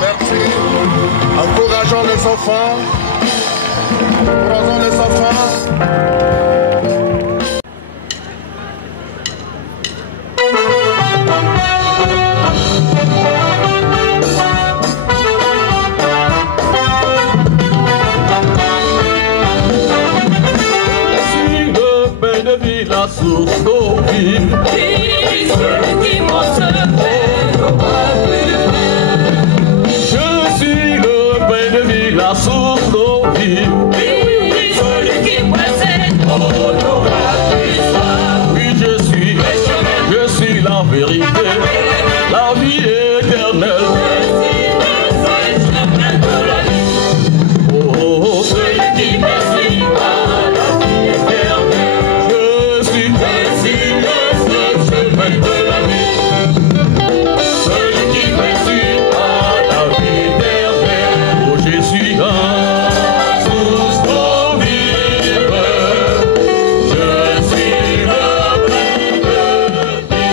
merci. Encourageons les enfants. Encourageons les enfants. La source d'eau vive, oui, celui qui m'en se fait, je suis le pain de vie, la source d'eau vive, oui, celui qui possède, oui, je suis la vérité, la vie éternelle. Oh, celui qui me suit à la vie éternelle. Je suis le chemin de la vie. Celui qui me suit à la vie éternelle. Oh, je suis la source d'eau vive. Je suis le pain de vie.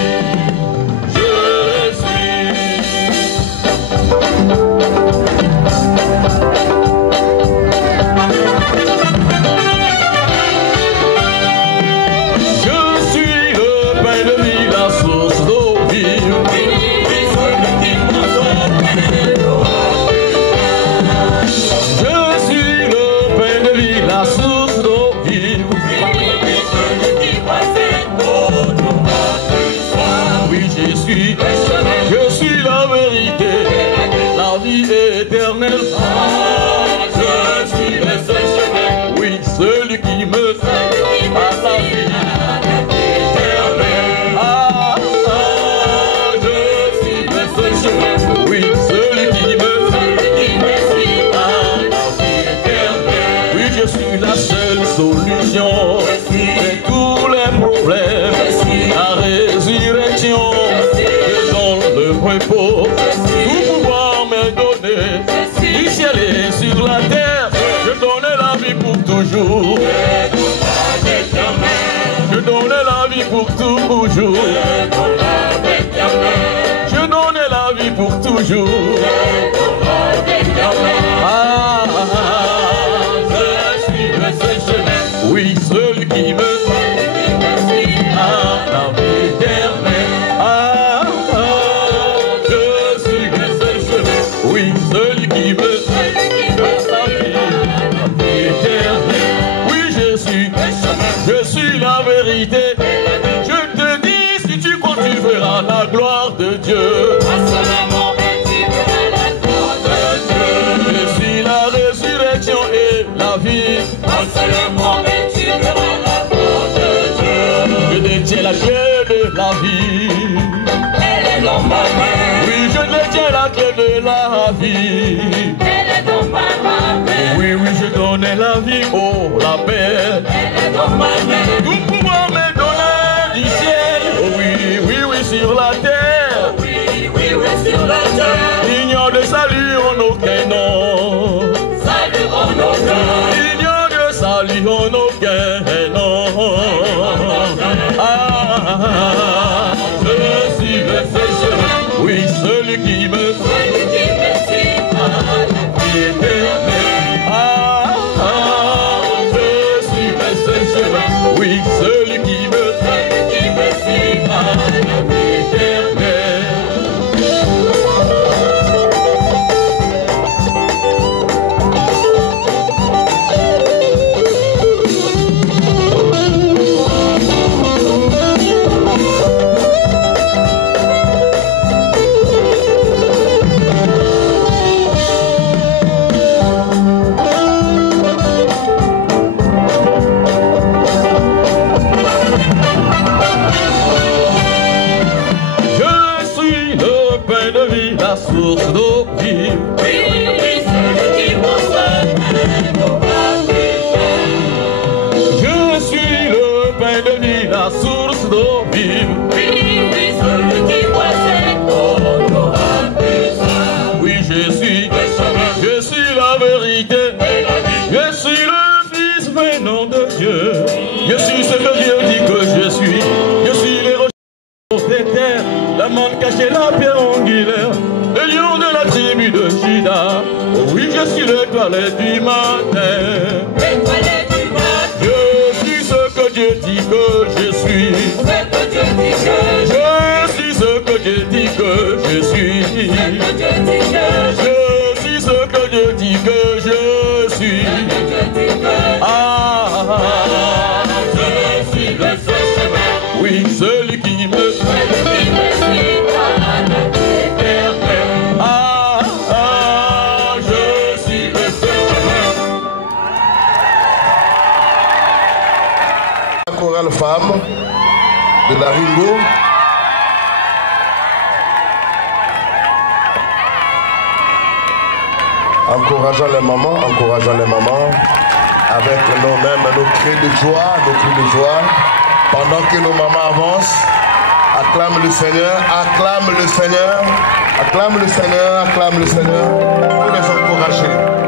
Je suis le pain de vie, la source d'eau vive. Je suis le pain de vie, la source d'eau vive. Oui, je suis la vérité, la vie éternelle. Je suis le seul chemin. Oui, celui qui me à la vie éternelle. Je suis le seul chemin. Oui, celui qui me à la vie éternelle. Oui, je suis la seule solution de tous les problèmes. La résurrection, je donne le repos. Tout pouvoir me donner du ciel et sur la terre. Je donne la vie pour toujours. Je donne la vie pour toujours. Je donne la vie pour toujours. Je suis le seul chemin. Oui, celui qui me à la vie éternelle. Je suis le seul chemin. Oui, celui qui me à la vie éternelle. Oui, je suis la vérité. Je te dis, si tu crois, tu verras la gloire de Dieu. Je suis la résurrection et la vie. Je détiens la clé de la vie. Oui, je détiens la clé de la vie. Oui, je donne la vie, oh la paix. Tout pouvoir me donner du ciel. Oh oui, sur la terre. Il n'y a de salut en aucun nom. Il n'y a de salut en aucun nom. Je suis le seul chemin. Oui, celui qui me suit à la vie éternelle. Je suis le seul chemin. Oui, celui qui me suit à la vie éternelle. La source d'eau vive. Je suis le pain de vie, la source d'eau vive. Oui, je suis la vérité. Je suis le Fils venant de Dieu. Je suis ce que Dieu dit que je suis. Je suis les rochers des terres, la manne cachée, la pierre angulaire. le lion de la tribu de Juda. Oh oui, je suis l'étoile du matin. L'étoile du matin. Je suis ce que Dieu dit que je suis. Ce que Dieu dit que Je suis ce que Dieu dit que je suis. Ce que Dieu dit que Je suis ce que Dieu dit que je suis. Ah, je suis le seul chemin. oui, celui qui me suit. Celui qui me suit dans la vie éternelle. Ah, je suis le seul chemin. La chorale femme de la Ringo. Encourageant les mamans avec nos cris de joie, pendant que nos mamans avancent. Acclame le Seigneur, acclame le Seigneur, acclame le Seigneur, acclame le Seigneur, pour les encourager.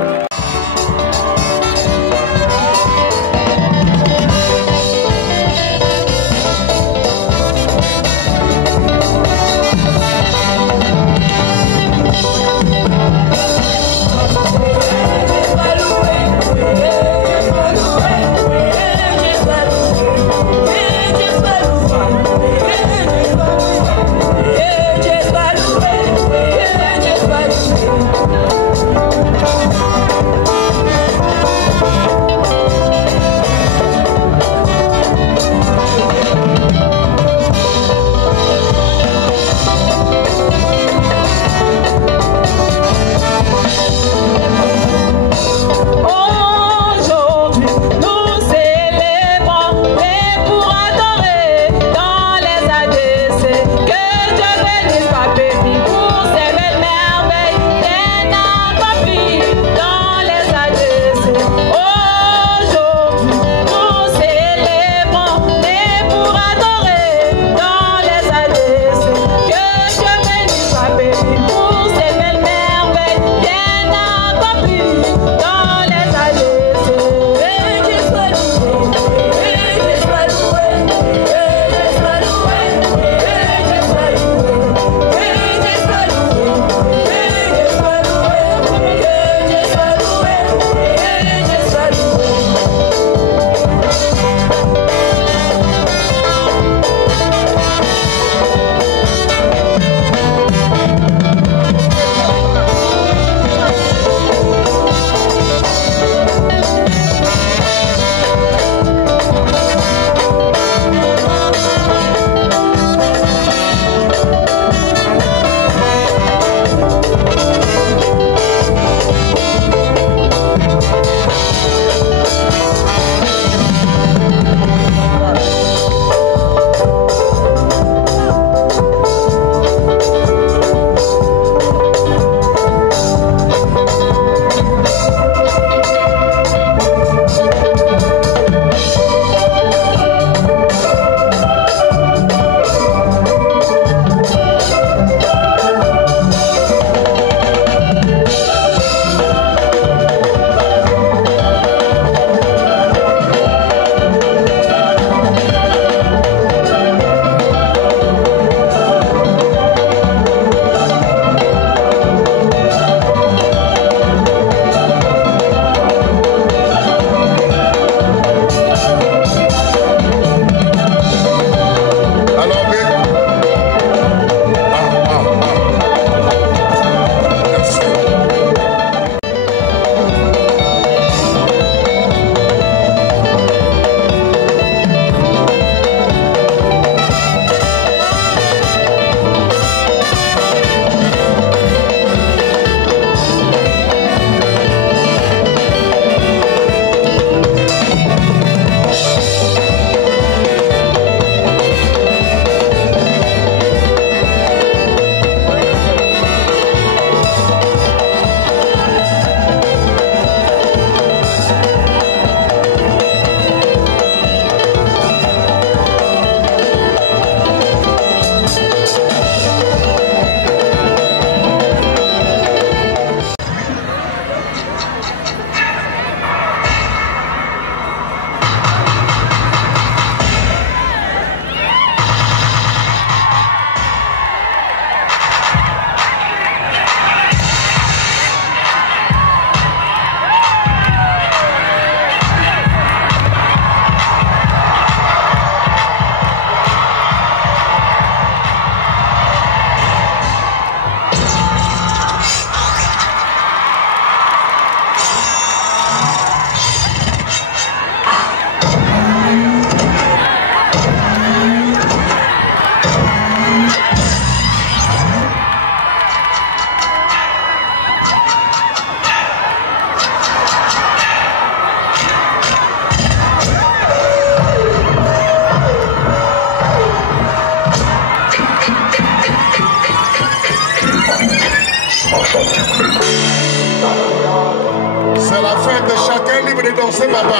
chacun est libre de danser, papa.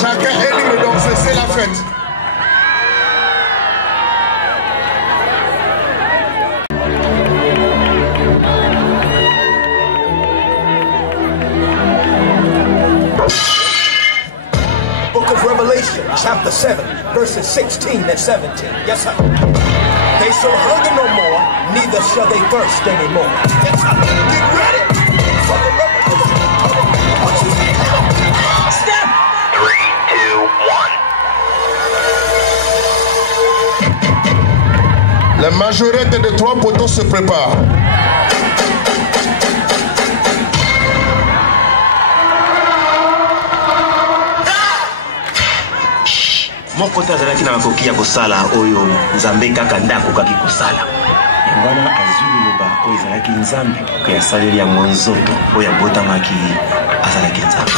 Chacun est libre de danser, c'est la fête. Book of Revelation, chapter 7, verses 16 and 17. Yes, sir. They shall hunger no more, neither shall they thirst anymore. Yes, sir. Get ready for the revolution. Step. 3, 2, 1. La majorité des 3 poteaux se prépare. Mokota azalaki na makoki ya kosala oyo nzambe kaka nde akokaki kosala yango wana azwi liloba oyo ezalaki nzambe oyo asaleli yango nzoto oyo abotamaki azalaki nzambe.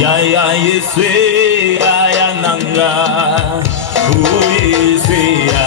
Ya Yeswe ya nanga, Yeswe ya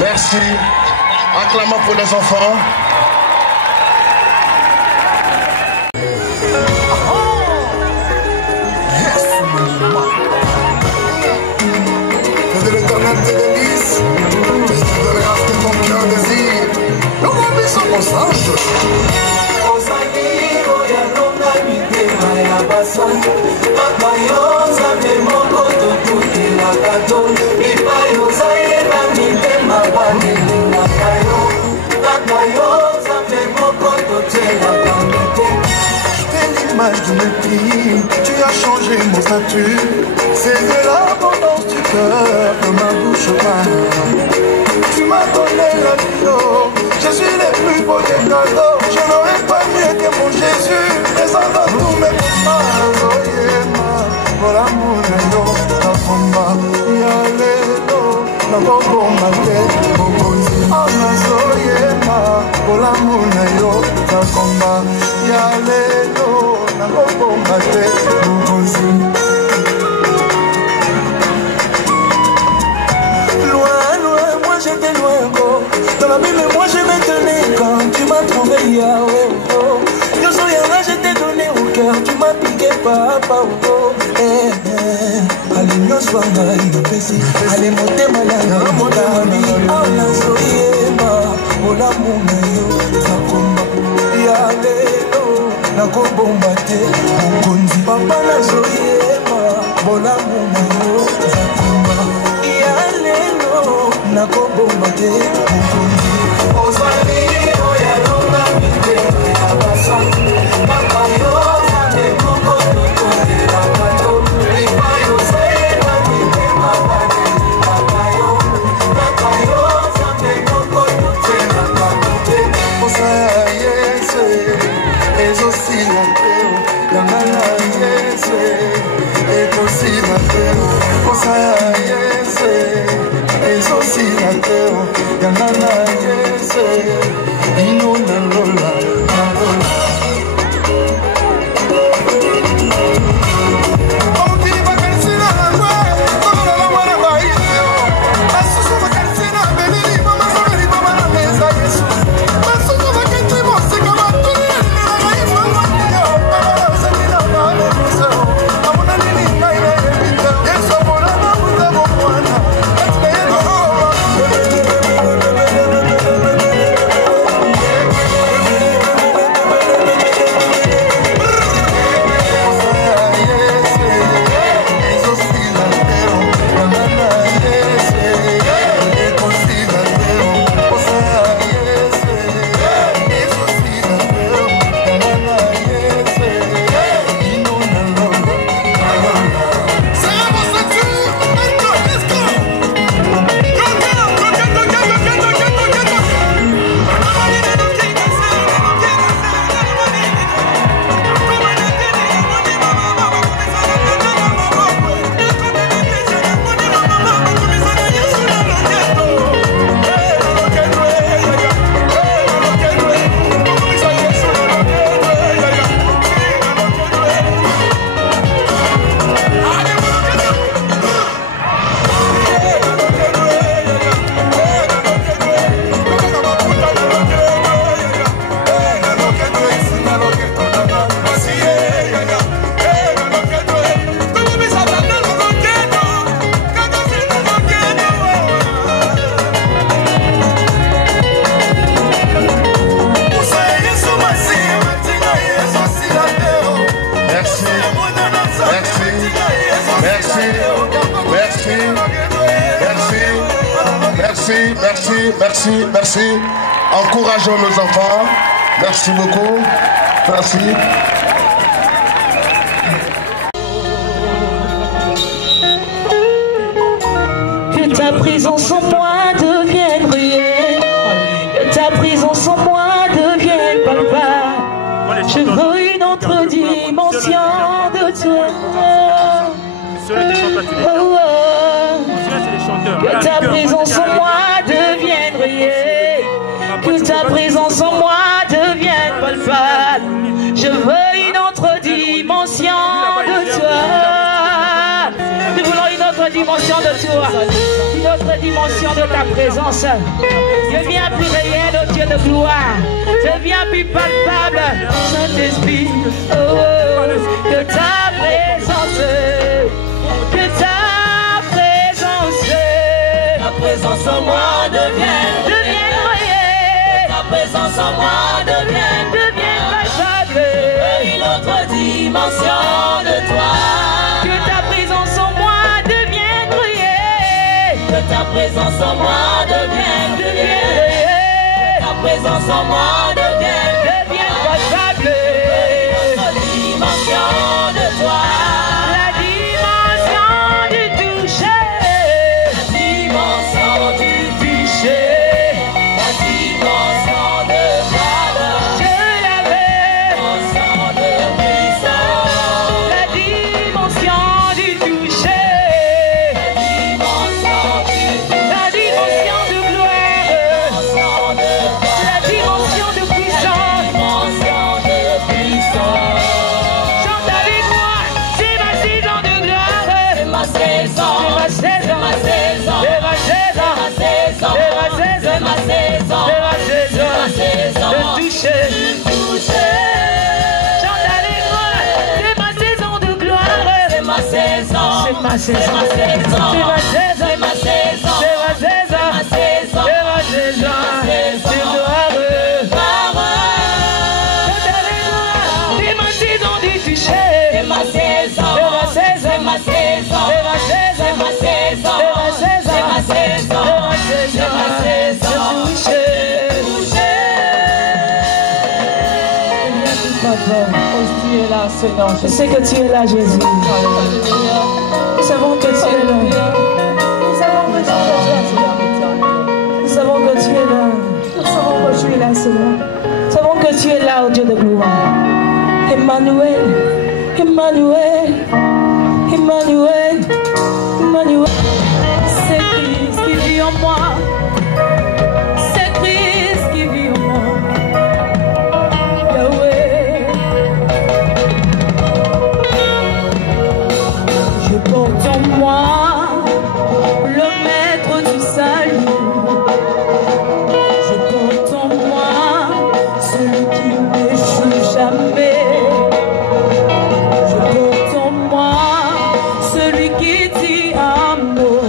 Merci. Acclamons pour les enfants. Que de l'éternel te bénisse, et tu donneras ce que ton cœur désire. Nous remplissons mon sens. T'es l'image de mes pieds, tu as changé mon statut. C'est de l'abondance du cœur que ma bouche parle. Tu m'as donné la vie, je suis le plus beau des cadeaux. Je n'aurais pas mieux que mon Jésus, descendant tous mes copains. bolamuna yo nakomba ya lelo nakoboma te mokonzi nazoyema bolamuna yo nakomba ya lelo nakoboma te mokonzi. J'étais loin, oh. Dans la Bible, moi je me tenais quand tu m'as trouvé, Yahweh, oh. Yo soy un, je t'ai donné au cœur, tu m'as piqué, papa, oh. Allez, nous soyons dans pesi, allez, monter malade, monter malade, oh, la soyema, oh, la mouna, ça combat, yale, oh, la bomba, mon konzi, papa, la soyema, oh, la mouna, ça combat, yale, nakobomba te mukonzi ozali oya longa mitema ya basa maka yo zande moko tukozela bato lipa yo seba mitema bane maka yo zande moko tukozela bato te posa ya Yesu ezosila te yanga na Yesu ekosila te posa ya Yesu ezosi la teo yanana yese ino na lola Merci. Encourageons nos enfants. Merci beaucoup. Merci. Que ta présence en moi devienne réelle. Que ta présence en moi devienne palpable. Je veux une autre dimension de toi. Que ta présence en moi devienne réelle. Que ta présence en moi devienne palpable. Je veux une autre dimension de toi. Nous voulons une autre dimension de toi. Une autre dimension de ta présence. Deviens plus réel, ô Dieu de gloire. Deviens plus palpable, Saint-Esprit. Que ta présence, que ta présence en moi devienne réelle. Ta présence en moi devienne palpable. Une autre dimension de toi. Que ta présence en moi devienne réelle. Que ta présence en moi devienne réelle. Ta présence en moi devienne palpable. Une autre dimension de toi. La dimension touché. Chante alléluia. C'est ma saison de gloire. C'est ma saison. C'est ma saison. C'est ma saison. C'est ma saison. C'est ma saison. C'est ma saison. C'est ma saison. C'est gloire. Chante alléluia. C'est ma saison de toucher. C'est ma saison. C'est ma saison. C'est ma saison. C'est ma saison. C'est ma saison. C'est ma saison. C'est ma saison. C'est ma saison. Touché. Tu es là, Seigneur. Je sais que tu es là, Jésus. Nous savons que tu es là. Nous savons que tu es là. Nous savons que tu es là. Nous savons que tu es là, Seigneur. Nous savons que tu es là, au Dieu de gloire. Emmanuel, Emmanuel, Emmanuel, Emmanuel. C'est Christ qui vit en moi. C'est Christ qui vit en moi. Yahweh. Je porte en moi le maître du salut. Je porte en moi celui qui n'échoue jamais. Je porte en moi celui qui dit amour.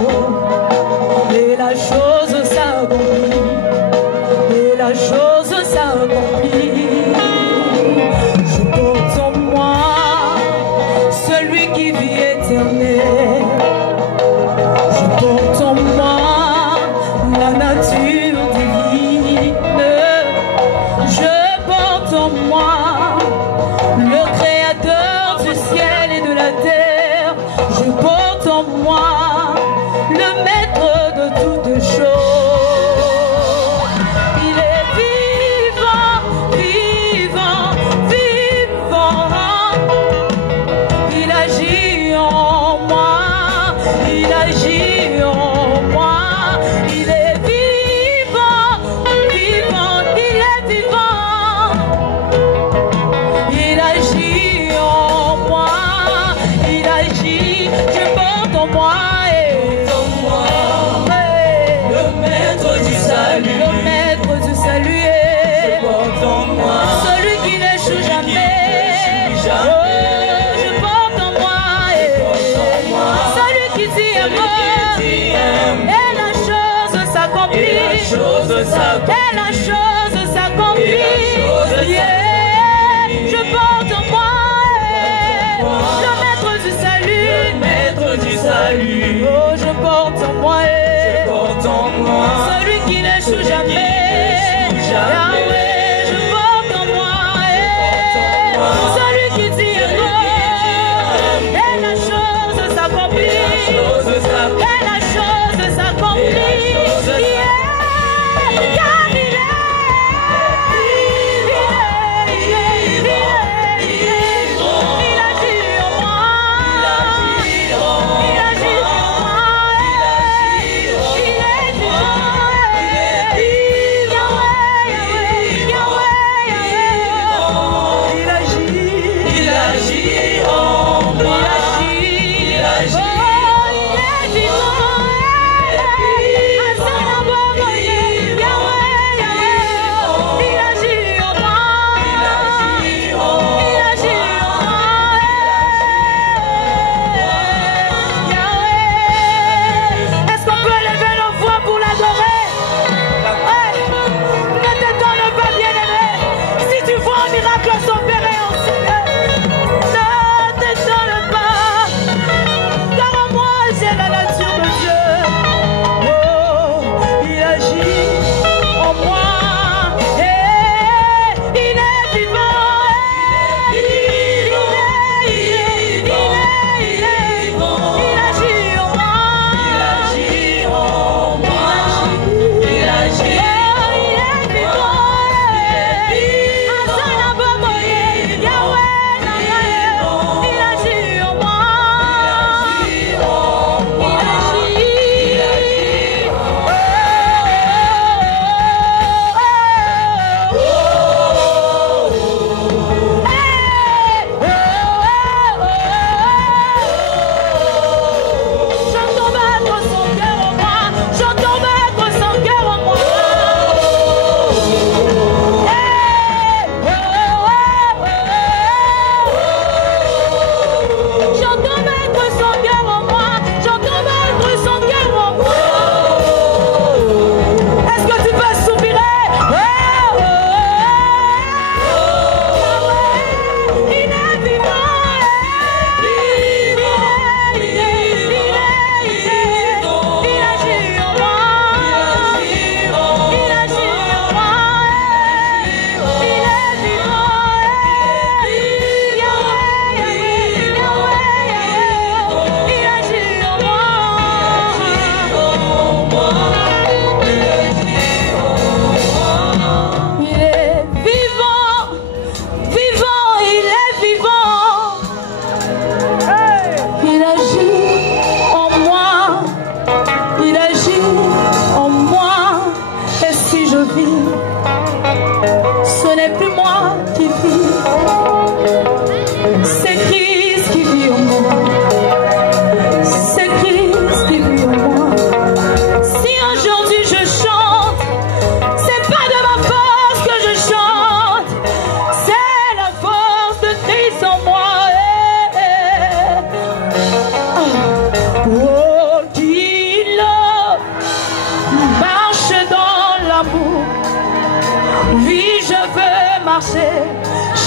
marcher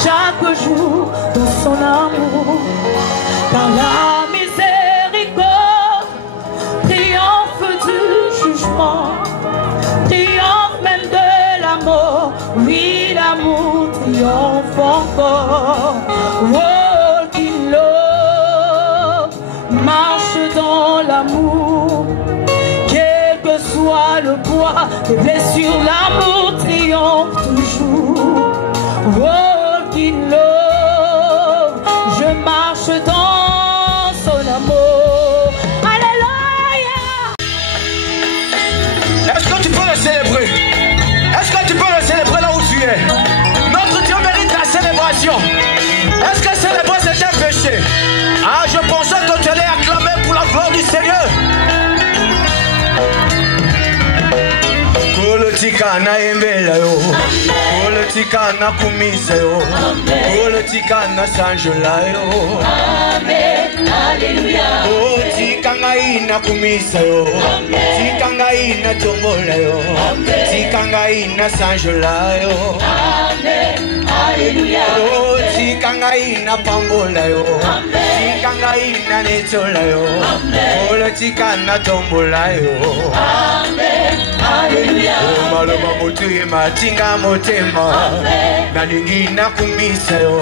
chaque jour dans son amour. Car la miséricorde triomphe du jugement, triomphe même de la mort. Oui, l'amour triomphe encore. Walk in love, marche dans l'amour. Quel que soit le poids des blessures, l'amour triomphe toujours. Walk in love, je marche dans son amour. Alléluia. Est-ce que tu peux le célébrer? Est-ce que tu peux le célébrer là où tu es? Notre Dieu mérite la célébration. Est-ce que célébrer c'est un péché? Ah, je pensais que tu allais acclamer pour la gloire du Seigneur. Kolotika na embela yo, kolotika na kumisa yo, kolotika na sanjola yo. Amen, alléluia. Oh, tika ngai na kumisa yo, tika ngai na tombola yo, tika ngai na sanjola yo. Amen, alléluia. Oh, tika ngai na pambola yo, tika ngai na netola yo, kolotika na tombola yo. Amen, alléluia. Oh, maloma motema tinga motema nalingi na kumisa yo,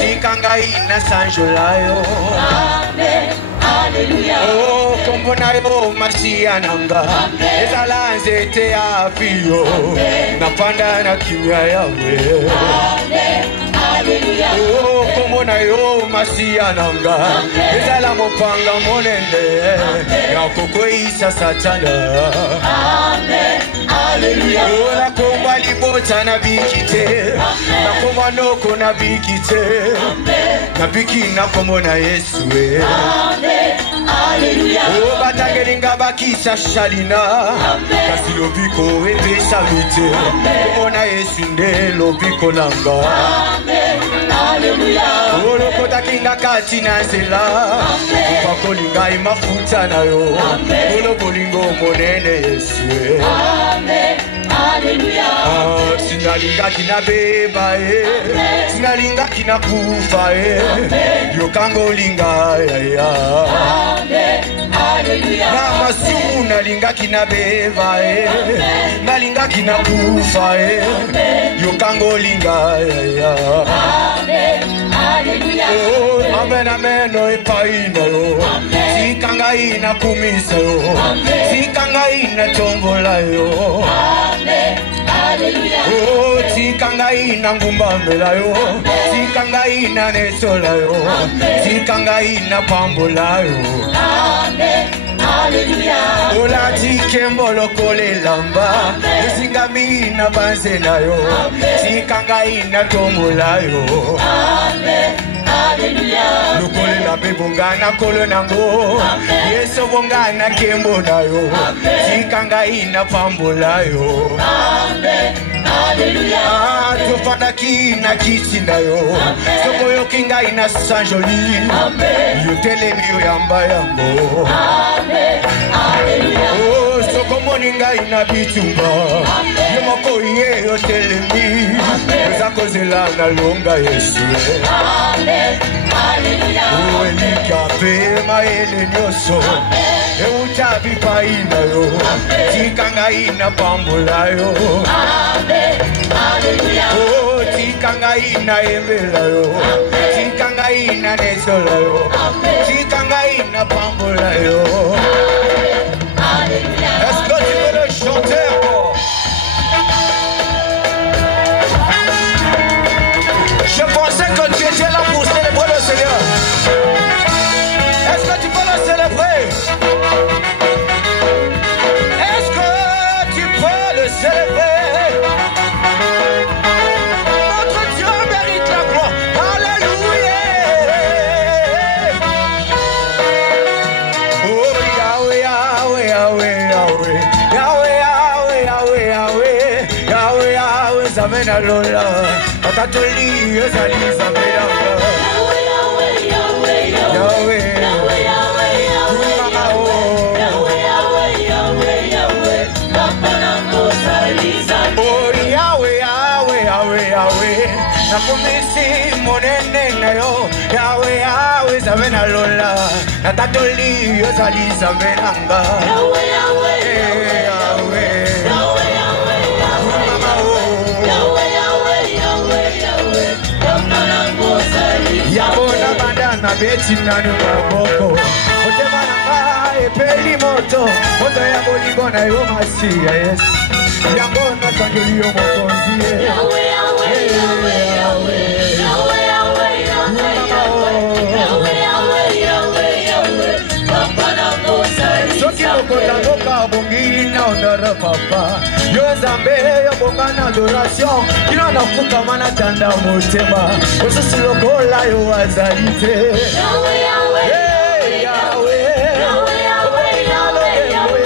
tika ngai na sanjola yo. Amen, alléluia. Oh, kombona yo masia nanga ezala nzete ya pio napanda na kimya yawe. Amen, alléluia. Oh, kombona yo masia nanga ezala mopanga monene ya kokoisa satana. Amen, alléluia. Oh, nakomba libota na bikite nakomba noko na bikite nabiki nakomona Yesu. Amen, alléluia. Oh, batagelinga bakisa shalina kasi lobiko epesa mite komona Yesu nde lobiko nanga. Amen, alléluia. Oh, lokotakinga kati na nzela upakolinga mafuta na yo olobolingo monene Yesu. Amen, alléluia. Sinalingaki na beba sinalingaki na kufa yokangolinga yaya. Amen, alléluia. Na masumu nalingaki na beba nalingaki na kufa yokangolinga yaya. Amen, alléluia. Oh, amen amen o epaina yo sikangai na kumisa yo sikangai na tombola yo. Amen, alléluia. Oh, sikangai na ngumbambela yo sikangai na nesola yo sikangai na pambola yo. Amen, alléluia. Ola tikembolo kole lamba singami na banse na yo sikangai na tombola yo. Amen, alléluia. Lukole la bebongana kolo nango Yeso bongana kembo na yo sikangai na pambola yo. Amen, alléluia. Ah, tofandaki na kiti na yo soko yokingai na sanjoli yotelemi yo yamba yango. Amen, alléluia. Oh, soko moningai na bitumba yo moko ye yotelemi eza kozela na longa Yesu. Amen, alléluia. Oh, elikape maele nyoso eutabi paina yo tikangai na pambola yo. Amen, alléluia. Oh, tikangai na embela yo tikangai na nesola yo tikangai na pambola yo. Alléluia. Est-ce que tu veux le chanter encore? Je pensais que tu étais là pour célébrer le Seigneur. Est-ce que tu peux le célébrer? Est-ce que tu peux le célébrer? Notre Dieu mérite la gloire. Alléluia. Oh, Yahweh, Yahweh, Yahweh, Yahweh. Yahweh, Yahweh, Yahweh, Yahweh. Yahweh, Yahweh, Zamena Lola. Atatoli, Ezali, Zamena Lola. Yahweh, oh, Yahweh, Yahweh, Yahweh, Yahweh. Yahweh, nakumisi monene nayo. Yahweh, Yahweh, zamena lola. Natatoli yo zali zamenanga. Yahweh, Yahweh, Yahweh, Yahweh, Yahweh, Yahweh, Yahweh, Yahweh, Yahweh, Yabona bandana beti nanu maboko. Ote mananga epeli moto. Moto ya bolingo na yo masiya yes. Yabona tangeli yo mokonzi. Yahweh, Yahweh, Yahweh, Yahweh, Yahweh, Yahweh, Yahweh, Yahweh, Yahweh, Yahweh, Yahweh, Papa na mosali. Soki lokota boka bongina ondara papa. Yo zambe yo bonga na adoration. Kino na fuka mana tanda motema. Osusi lokola yo azalite. Yahweh, Yahweh, Yahweh, Yahweh, Yahweh, Yahweh, Yahweh,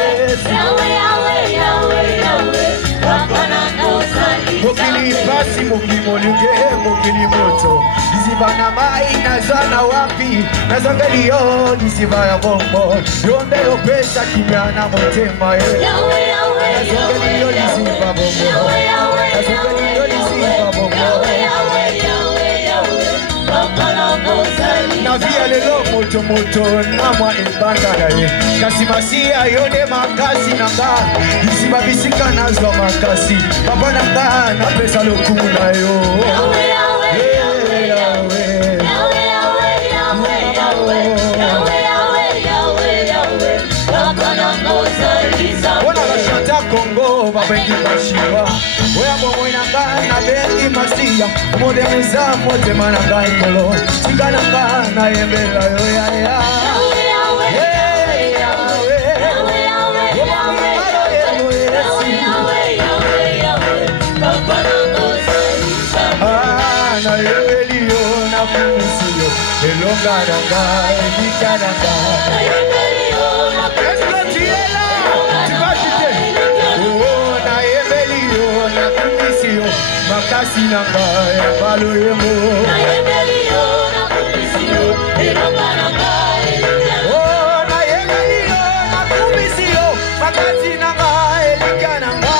Yahweh, Yahweh, Yahweh, Papa na mosali. Mokili pasi mokimolinge mokili moto. Disiba na mai nazana wapi. Nazangeli yo disiba ya bombo. Yonde yo pesa kimya na motema ye. Yahweh, Yahweh, Nazangeli yo disiba bombo. Yahweh, Yahweh, Nazangeli yo disiba bombo. Yahweh, Yahweh, Yahweh, Yahweh, Papa na mosali. Na via lelo moto moto na mwa ebanda ye. Kasi masia yone makasi nanga. Disiba bisika nazo makasi. Papa nanga na pesa lokuna yo. Yahweh, Yahweh, Yahweh, Yahweh, Yahweh, Yahweh, Yahweh, Yahweh, Yahweh, Yahweh, Yahweh, Papa na mosali. Wana la chanta Congo babengi bashiwa. Oya bomo inanga na bengi masia. Mode muza mode mananga ikolo. Sigananga na yembela yo ya ya. Yahweh, Yahweh, Yahweh, Yahweh, Yahweh, Yahweh, Yahweh, Yahweh, Yahweh, Papa na mosali. Ah na yeliyo na kumisiyo. Elonga nanga ebikananga. Esplatiela. Tibashite. Oh na yeliyo na kumisiyo. Makasi nanga ya balo yemo. Oh na yeliyo na kumisiyo. Makasi nanga elikananga.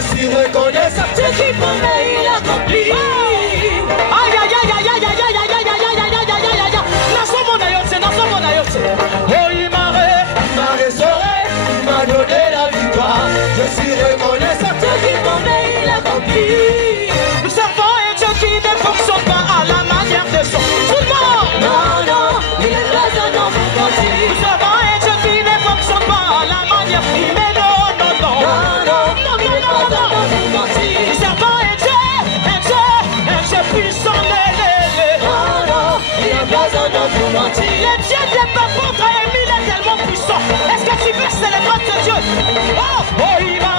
Je suis reconnaissant. Ce qui promet, il accomplit. Aïe, aïe, aïe, aïe, aïe, aïe, aïe, aïe, aïe, aïe, aïe, aïe, aïe, aïe, aïe. Oh, il m'a restauré, il m'a donné la victoire. Je suis reconnaissant. Ce qui promet, il accomplit. Nous servons un Dieu qui ne fonctionne pas à la manière de son. Tout le monde. Non, non, il est là, non, nous servons un Dieu qui ne fonctionne pas à la manière. Mais non, non, non. Non, non, non, non, non, non, non. Nous servons un Dieu puissant. Non, non, il est là, non, nous mentir. Le Dieu des parfums, il est tellement puissant. Est-ce que tu veux célébrer ce Dieu? Oh, oh, il m'a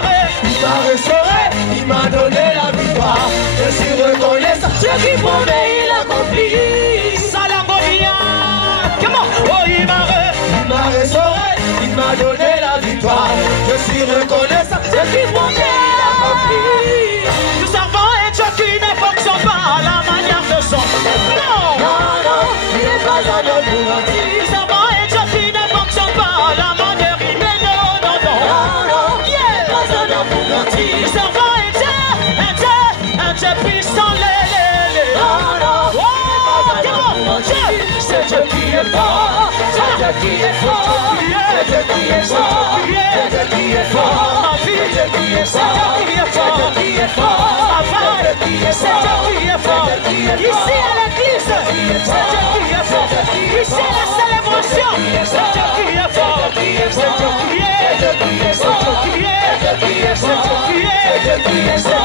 restauré, il m'a donné la victoire. Je suis reconnaissant. Ce qui promet, il accomplit. Salambonia. Comment? Oh, il m'a restauré, il m'a donné la victoire. Je suis reconnaissant. Ce qui promet, il accomplit. Nous servons un Dieu qui ne fonctionne pas à la manière de son. Non, non, non, il n'est pas un homme pour mentir. Nous servons un Dieu qui ne fonctionne pas à la manière. Mais non, non, non, non, non, il n'est pas un homme pour mentir. Nous servons un Dieu puissant. Non, non, oh, comment? C'est Dieu qui est fort. C'est Dieu qui est fort. C'est Dieu qui est fort. C'est Dieu qui est fort. C'est Dieu qui est fort. C'est Dieu qui est fort. C'est Dieu qui est fort. Ici à l'église, c'est Dieu qui est fort. Ici à la célébration, c'est Dieu qui est fort. C'est Dieu qui est. C'est Dieu qui est. C'est Dieu qui est. C'est Dieu qui est. C'est Dieu qui est. C'est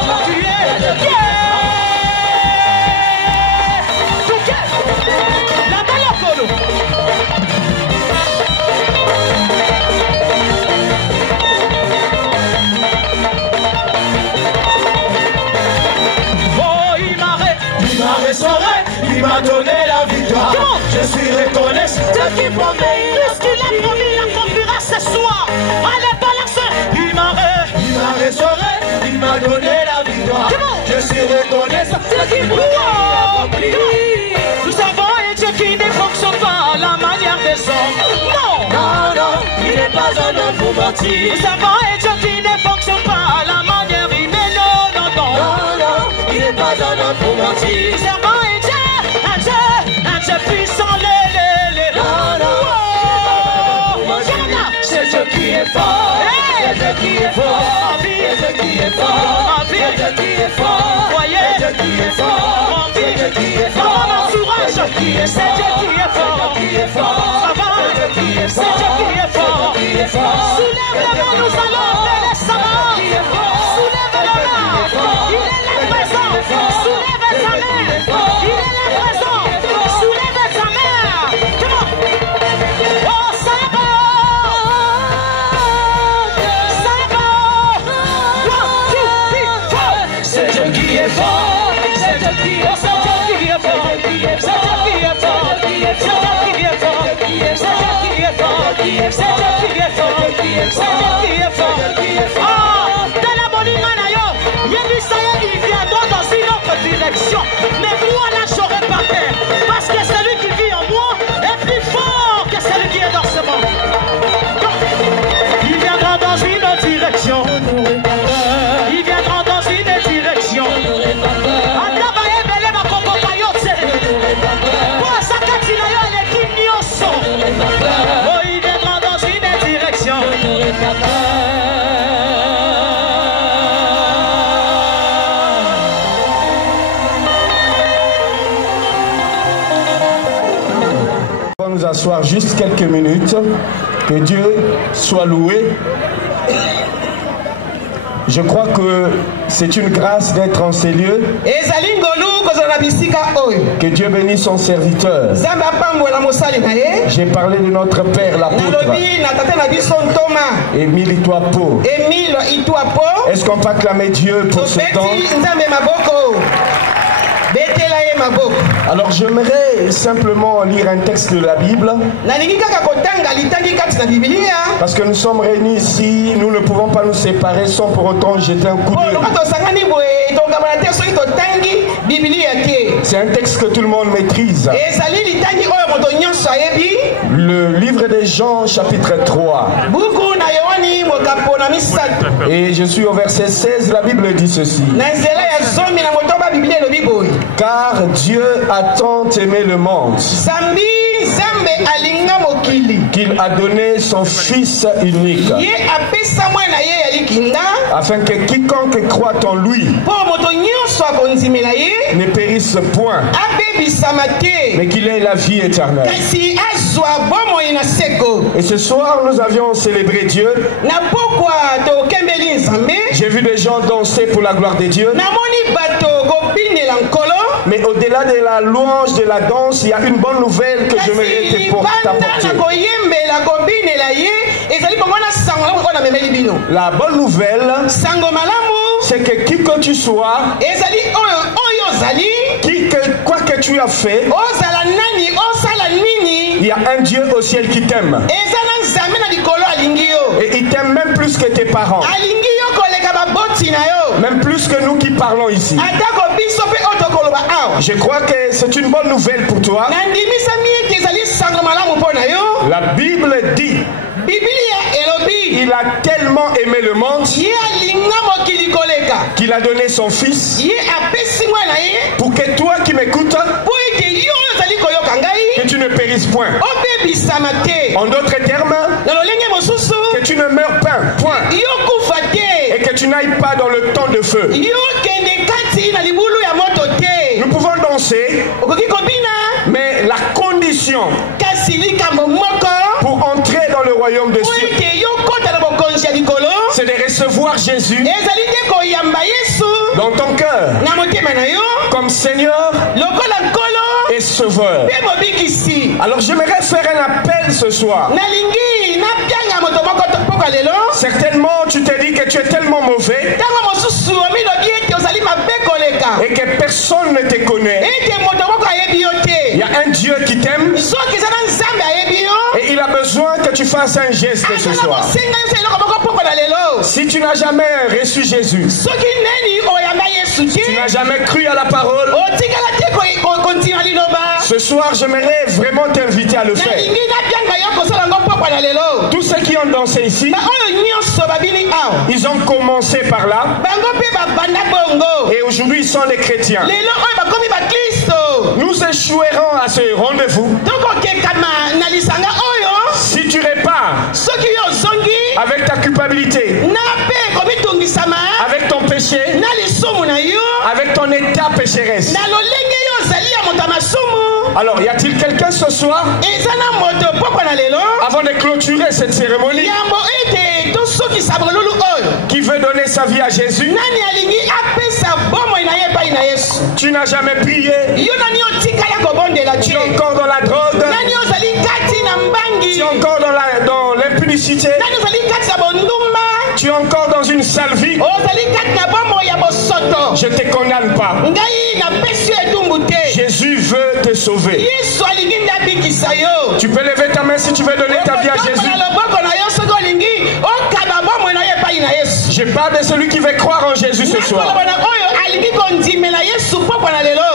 Dieu qui est. La Malakolo. Restauré, il m'a donné la victoire. Je suis reconnaissant. Ce qui promet, ce qu'il a promis, il accomplira ce soir. Allez, balancez. Il m'a restauré, il m'a donné la victoire. Je suis reconnaissant. Ce qui promet, il accomplit. Nous savons un Dieu qui ne fonctionne pas à la manière des hommes. Non, non, non, il n'est pas un homme pour mentir. Nous savons un Dieu qui ne fonctionne pas à la manière. Mais non, non, non, non, non, il n'est pas un homme pour mentir. Nous savons un Dieu puissant. Non, non, c'est Dieu qui est fort. C'est Dieu qui est fort. C'est Dieu qui est fort. C'est Dieu qui est fort. Voyez, c'est Dieu qui est fort. C'est Dieu qui est fort. C'est Dieu qui est fort. C'est Dieu qui est fort. C'est Dieu qui est fort. Soulève la main, nous allons appeler sa main. Soulève la main. Il est là présent. Soulève sa main. Il est là présent. Soulève sa main. Comment? Oh, ça va. Ça va. 1, 2, 3. C'est Dieu qui est fort. C'est Dieu qui est fort. C'est Dieu qui est fort. C'est Dieu qui est fort. C'est Dieu qui est fort. C'est Dieu qui est fort. C'est Dieu qui est fort. Ah, dans la Molinanayo, il viendra dans une autre direction. Mais moi là, j'aurai pas peur. Parce que celui qui vit en moi est plus fort que celui qui est dans ce monde. Il viendra dans une autre direction. Il viendra dans une direction. Oh, il viendra dans une direction. On va nous asseoir juste quelques minutes. Que Dieu soit loué. Je crois que c'est une grâce d'être en ces lieux. Que Dieu bénisse son serviteur. J'ai parlé de notre père, l'apôtre Émile Ituapo. Est-ce qu'on peut acclamer Dieu pour ce temps? Alors j'aimerais simplement lire un texte de la Bible. Parce que nous sommes réunis ici, nous ne pouvons pas nous séparer sans pour autant jeter un coup d'œil. C'est un texte que tout le monde maîtrise. Le livre de Jean, chapitre 3. Et je suis au verset 16, la Bible dit ceci. Car Dieu a tant aimé le monde qu'il a donné son Fils unique, afin que quiconque croit en lui ne périsse point, mais qu'il ait la vie éternelle. Et ce soir, nous avions célébré Dieu. J'ai vu des gens danser pour la gloire de Dieu. Mais au-delà de la louange, de la danse, il y a une bonne nouvelle que je mérite t'apporter. La bonne nouvelle, c'est que qui que tu sois, quoi que tu as fait, il y a un Dieu au ciel qui t'aime. Et il t'aime même plus que tes parents. Même plus que nous qui parlons ici. Je crois que c'est une bonne nouvelle pour toi. La Bible dit, il a tellement aimé le monde qu'il a donné son Fils pour que toi qui m'écoutes, que tu ne périsses point. En d'autres termes, que tu ne meurs pas, point. Et que tu n'ailles pas dans le temps de feu. Nous pouvons danser, mais la condition pour entrer dans le royaume des cieux, c'est de recevoir Jésus dans ton cœur comme Seigneur et Sauveur. Alors j'aimerais faire un appel ce soir. Certainement tu te dis que tu es tellement mauvais et que personne ne te connaît. Il y a un Dieu qui t'aime et il a besoin que tu fasses un geste ce soir. Si tu n'as jamais reçu Jésus, tu n'as jamais cru à la parole, ce soir j'aimerais vraiment t'inviter à le faire. Tous ceux qui ont dansé ici, ils ont commencé par là et aujourd'hui ils sont des chrétiens. Nous échouerons à ce rendez-vous si tu repars avec ta culpabilité, avec ton péché, avec ton état pécheresse. Alors, y a-t-il quelqu'un ce soir, avant de clôturer cette cérémonie, qui veut donner sa vie à Jésus? Tu n'as jamais prié, tu es encore dans la drogue, tu es encore dans l'impudicité, tu es encore dans une sale vie. Je ne te condamne pas. Jésus veut te sauver. Tu peux lever ta main si tu veux donner ta vie à Jésus. Je parle de celui qui veut croire en Jésus ce soir.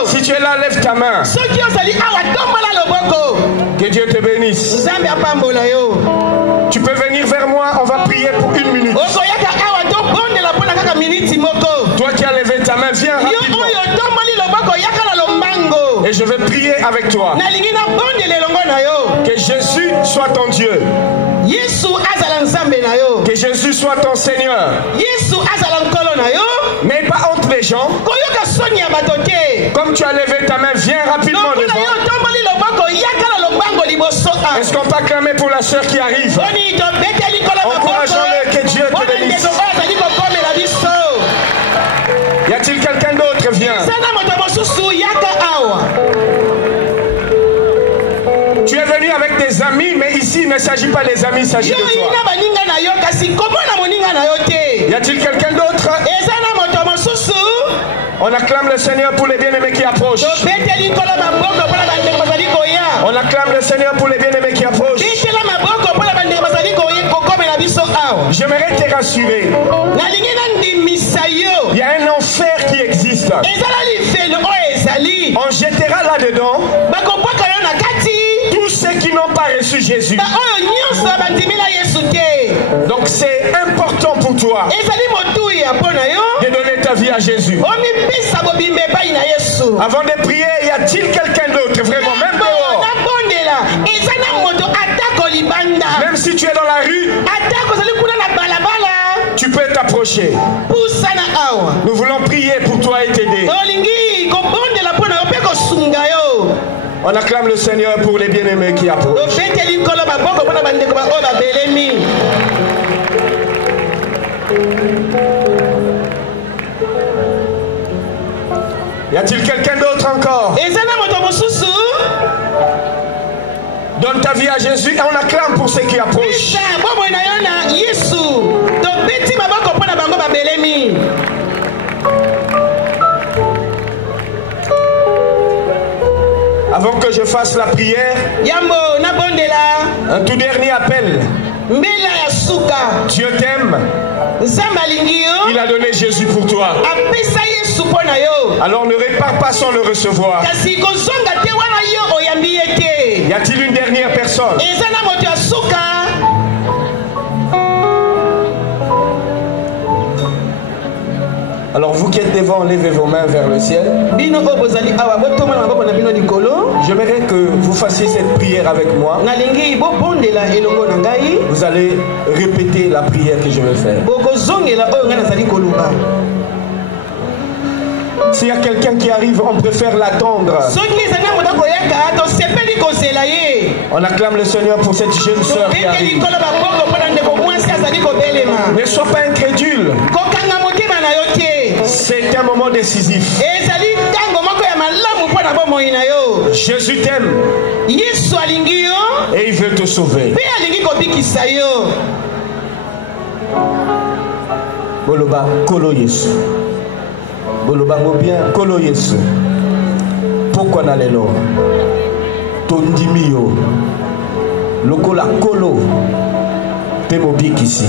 Si tu es là, lève ta main. Que Dieu te bénisse. Tu peux venir vers moi, on va prier pour 1 minute. Toi qui as levé ta main, viens rapidement. Et je vais prier avec toi. Que Jésus soit ton Dieu. Que Jésus soit ton Seigneur. N'aie pas honte des gens. Comme tu as levé ta main, viens rapidement devant. Est-ce qu'on peut acclamer pour la sœur qui arrive? Encourageons-le, que Dieu te bénisse. Y a-t-il quelqu'un d'autre? Viens. Tu es venu avec des amis, mais ici il ne s'agit pas des amis, il s'agit de toi. Y a-t-il quelqu'un d'autre? On acclame le Seigneur pour les bien-aimés qui approchent. On acclame le Seigneur pour les bien-aimés qui approchent. J'aimerais te rassurer. Il y a un enfer qui existe. on jettera là-dedans tous ceux qui n'ont pas reçu Jésus. Donc c'est important pour toi de donner ta vie à Jésus. Avant de prier, y a-t-il quelqu'un d'autre vraiment, même dehors? Même si tu es dans la rue, tu peux t'approcher. Nous voulons prier pour toi et t'aider. On acclame le Seigneur pour les bien-aimés qui approchent. Y a-t-il quelqu'un d'autre encore? Donne ta vie à Jésus et on acclame pour ceux qui approchent. Avant que je fasse la prière, un tout dernier appel. Dieu t'aime. Il a donné Jésus pour toi. Alors ne répare pas sans le recevoir. Y a-t-il une dernière personne? Alors vous qui êtes devant, levez vos mains vers le ciel. J'aimerais que vous fassiez cette prière avec moi. Vous allez répéter la prière que je vais faire. S'il y a quelqu'un qui arrive, on préfère l'attendre. On acclame le Seigneur pour cette jeune sœur qui arrive. Ne sois pas incrédule. C'est un moment décisif. Jésus t'aime et il veut te sauver. Boloba kolo Yesu. Boloba bien kolo Yesu. Pourquoi n'allez l'eau? Tondimio. Lokola kolo. Temobik ici.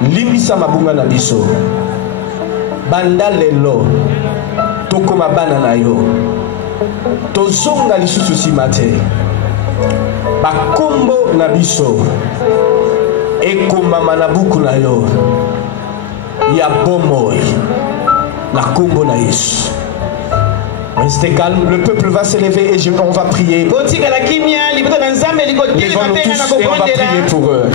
Limbisa mabunga na biso. Banda lelo. Tokoma bana na yo. Tozonga lisusu simate. Bakombo na biso. Ekoma manabuku na yo. Ya bomoy. Na kombo na Yesu. Restez calme, le peuple va se lever et on va prier. Levons-nous tous et on va prier pour eux.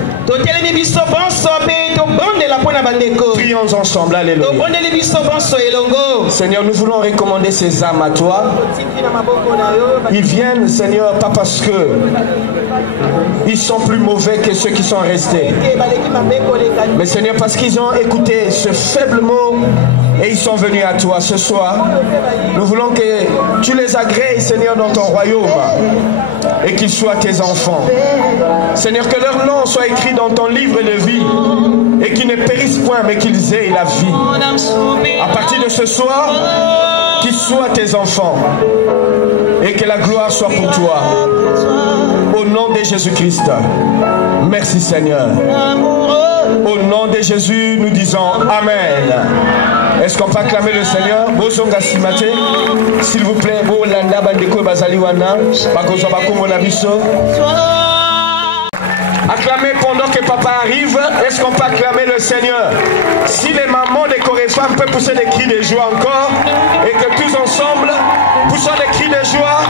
Prions ensemble, alléluia. Seigneur, nous voulons recommander ces âmes à toi. Ils viennent, Seigneur, pas parce que ils sont plus mauvais que ceux qui sont restés, mais Seigneur, parce qu'ils ont écouté ce faible mot et ils sont venus à toi ce soir. Nous voulons que tu les agrées, Seigneur, dans ton royaume et qu'ils soient tes enfants. Seigneur, que leur nom soit écrit dans ton livre de vie et qu'ils ne périssent point mais qu'ils aient la vie. À partir de ce soir, qu'ils soient tes enfants et que la gloire soit pour toi. Au nom de Jésus-Christ. Merci Seigneur. Au nom de Jésus, nous disons Amen. Est-ce qu'on peut acclamer le Seigneur? S'il vous plaît, acclamez pendant que papa arrive. Est-ce qu'on peut acclamer le Seigneur? Si les mamans des Coréfemmes peuvent pousser des cris de joie encore, et que tous ensemble poussons des cris de joie.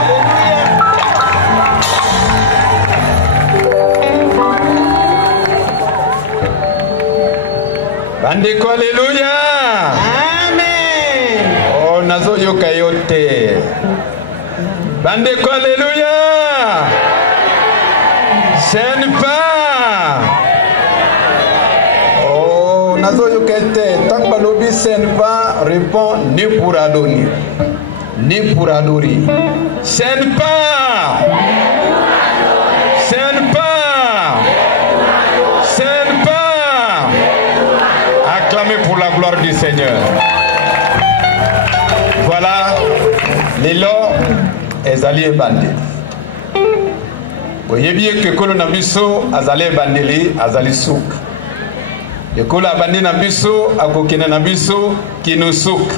Bandeko, alléluia. Amen. Oh, nazo yoka yote. Bandeko, alléluia. Saigne pas. Oh, nazo yoka yote. Tant que balobi saigne pas, répond ni pour adoni, ni pour adorer. Saigne pas. Saigne pas. Saigne pas. Acclamez pour la gloire du Seigneur. Voilà, les lots, ezali ebandeli. Oyebi que kolo na biso azali ebandeli, azali souk. Ekolo abandi na biso akokena na biso kino souk.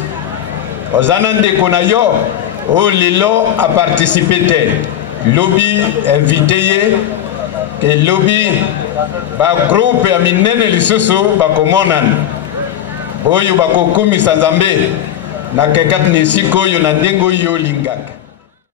ozana ndeko na yo o lelo a participé te lobby invité ye et lobby ba groupe ya minene lisusu bakomonana oyo bakokumisa Nzambe na kekat ni sikoyo na ndengo yo lingaka